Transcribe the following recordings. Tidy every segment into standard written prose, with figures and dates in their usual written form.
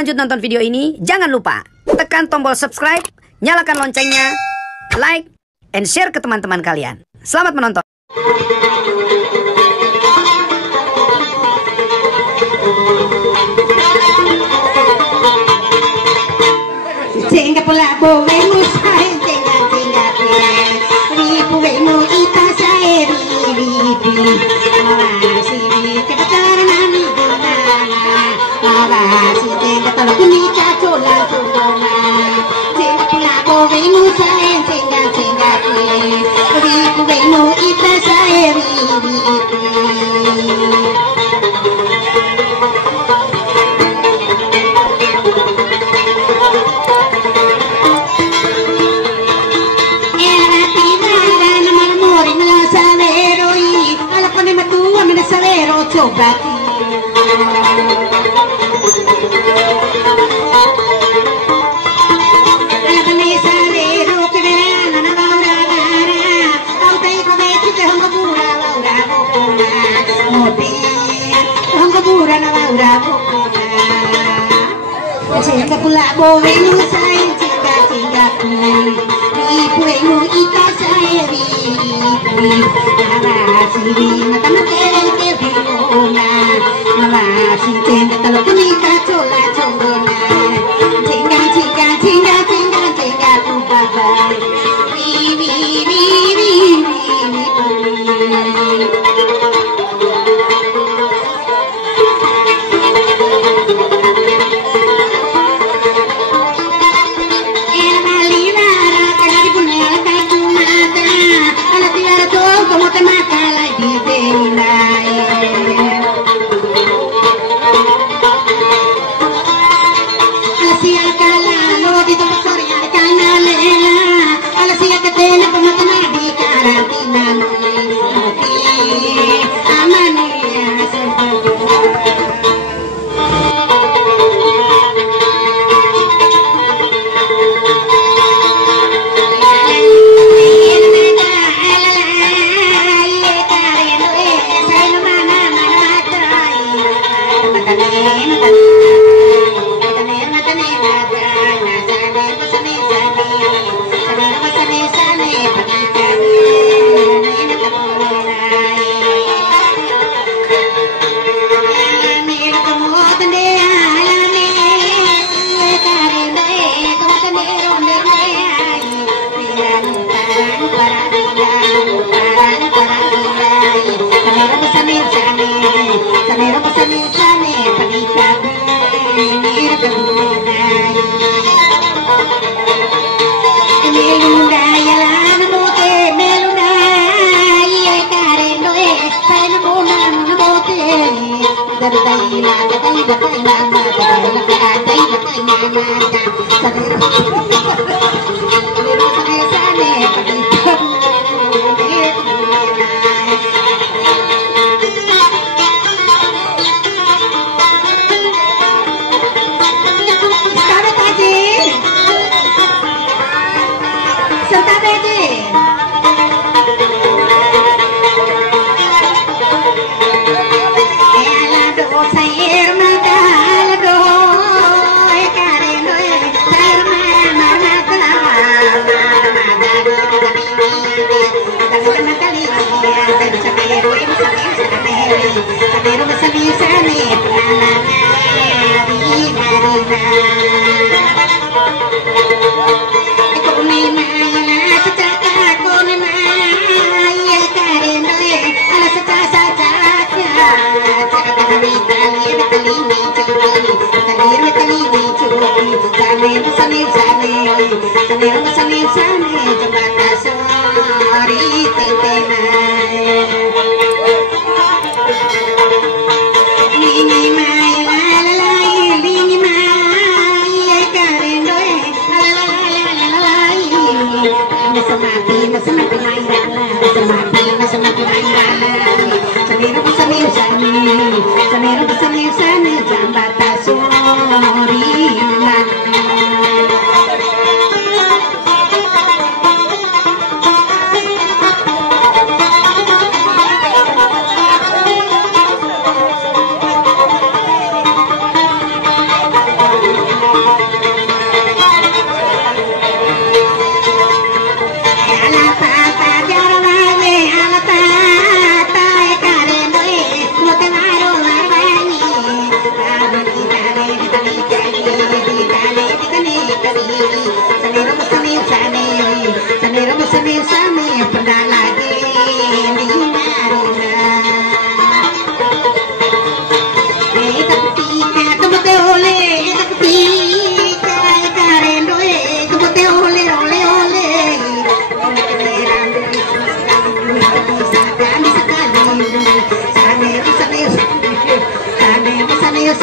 lanjut nonton video ini, jangan lupa tekan tombol subscribe, nyalakan loncengnya, like, and share ke teman-teman kalian. Selamat menonton. Cengga pula bowemu sae cengga cengga ribu wemu ita sae ribu mawasi kebataran ami guna mawasi cengga tolo kunika cola cola cengga pula bowemu sae cengga cengga ribu wemu ita sae ribu coba cengga pula bowemu sae cengga cengga ribu wemu ita sae ribu mawasi mata mata mawasi cengga talo kunika cola cola cengga cengga cengga cengga cengga tu babai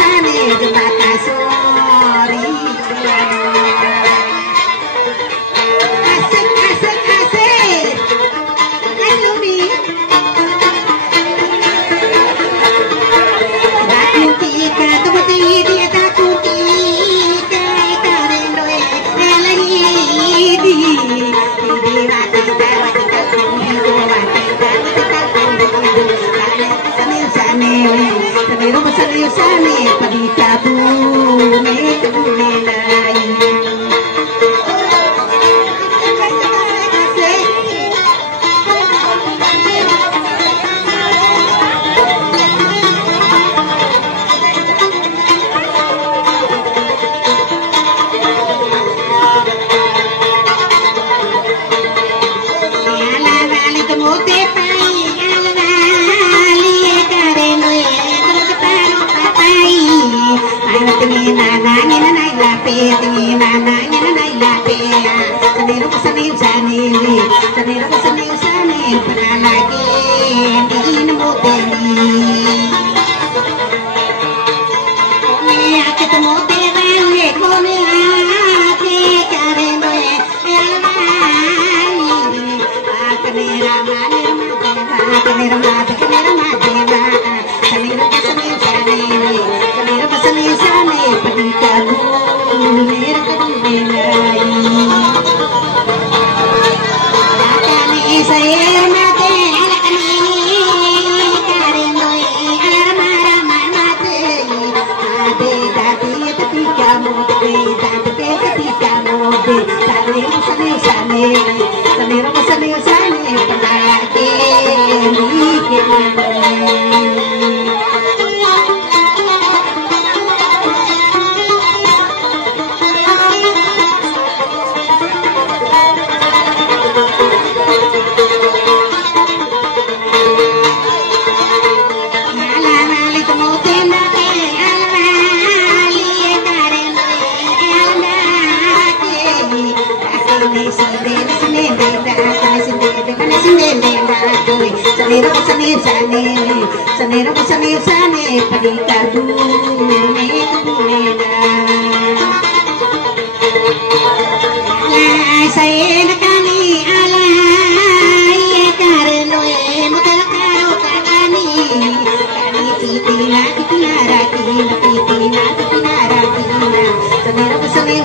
sane jembatan sori. Asik asik asik. Alumi. Bakuti ka tubuti dia takuti ka tarendo elahi di mati mati ka kumido mati ka kumido sane sane tanero sane sane padita bu me kunelai.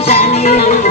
Sanero